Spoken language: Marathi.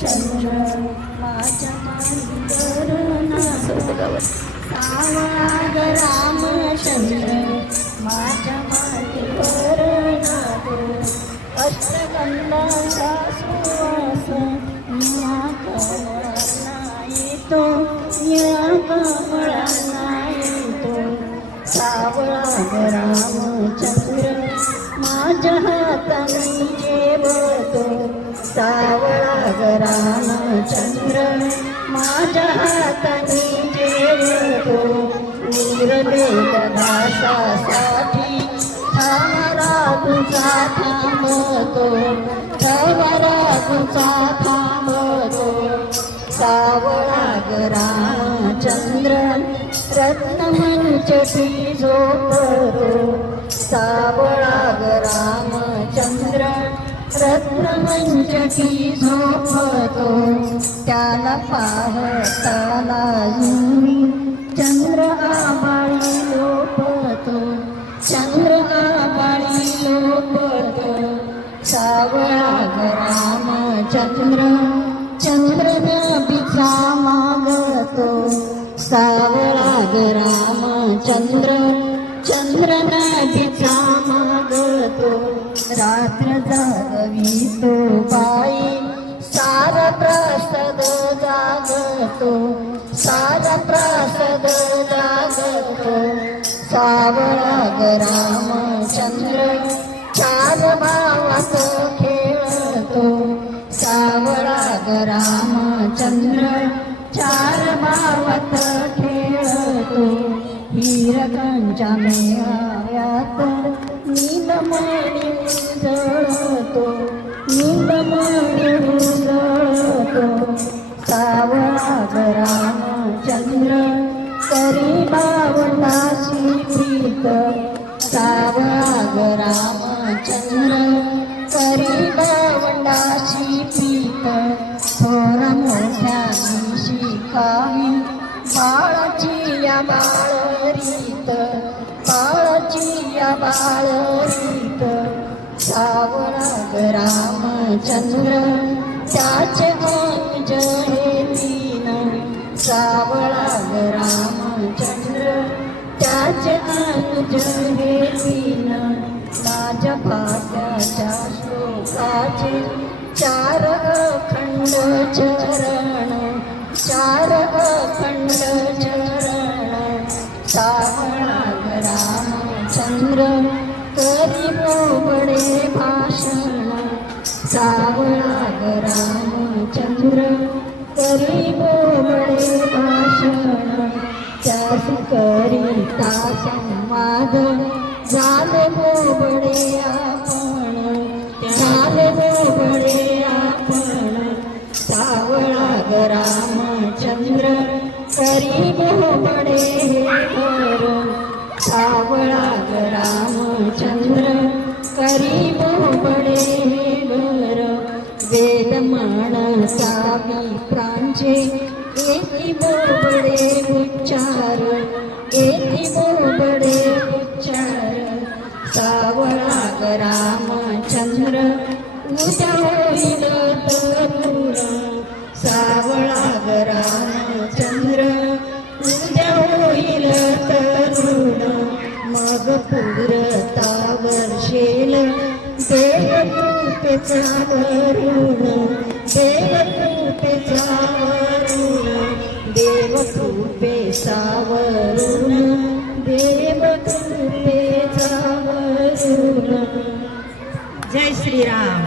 चंद्र माझ्या मांडीवर सावळा ग रामचंद्र माझ्या मांडीवर नादो अष्टगंधाचा सुवास निळा कमळाला येतो निळा कमळाला येतो सावळा ग रामचंद्र माझ्या हाताने जेवतो सावळा ग रामचंद्र माझ्या हाताने जेवतो निर्वेददासासाठी थांबरा तुझा थांबतो थांबरा तुझा थांबतो सावळा ग रामचंद्र रत्नमंचटी झोपतो सावळा ग रामचंद्र रत्नमंचटी झोपतो त्याला पाहताला जुनी चंद्र आबाळी लोपतो चंद्र आबाळी लोपतो सावळा ग रामचंद्र चंद्र नबीचा मागतो सावळा ग रामचंद्र चंद्र नबीचा मागतो रात्र जागवितो बाई सार प्रसाद जागतो सार प्रसाद जागतो सावळा ग रामचंद्र चार भावात खेळतो सावळा ग रामचंद्र चार भावात खेळतो हीरकांच्या मेळाव्यात नीलमणी उजळतो नीलमणी उजळतो सावळा ग रामचंद्र करी बावणाशी प्रीत सावळा ग रामचंद्र करी बावणाशी प्रीत थोर मोठ्या शिकावी बाळाची या बाळरीत बाळाची या बाळरीत सावळा ग रामचंद्र त्याचे गुंज हे तीन सावळा ग रामचंद्र त्याचे अनुज हे तीन माझ्या भाग्याच्या श्लोकाचे चार अखंड चरण चार अखंड चरण सावळा ग रामचंद्र करी बोबडे भाषण सावळा ग रामचंद्र करी बोबडे भाषण त्यास करिता संवाद झाले बोबडे आपण झाले बोबडे आपण सावळा ग रामचंद्र करी बोबडे घर सावळा ग रामचंद्र करी बोबडे घर वेद म्हणता विप्रांचे एकी बोबडे उच्चार एकी बोबडे उच्चार सावळा ग रामचंद्र उद्या होईल तरुण सावळा ग रामचंद्र उद्या होईल तरुण मग पुरता वर्षेल देवकृपेचा वरुण देवकृपेचा वरुण देवकृपेचा वरुण देवकृपेचा वरुण जय श्रीराम।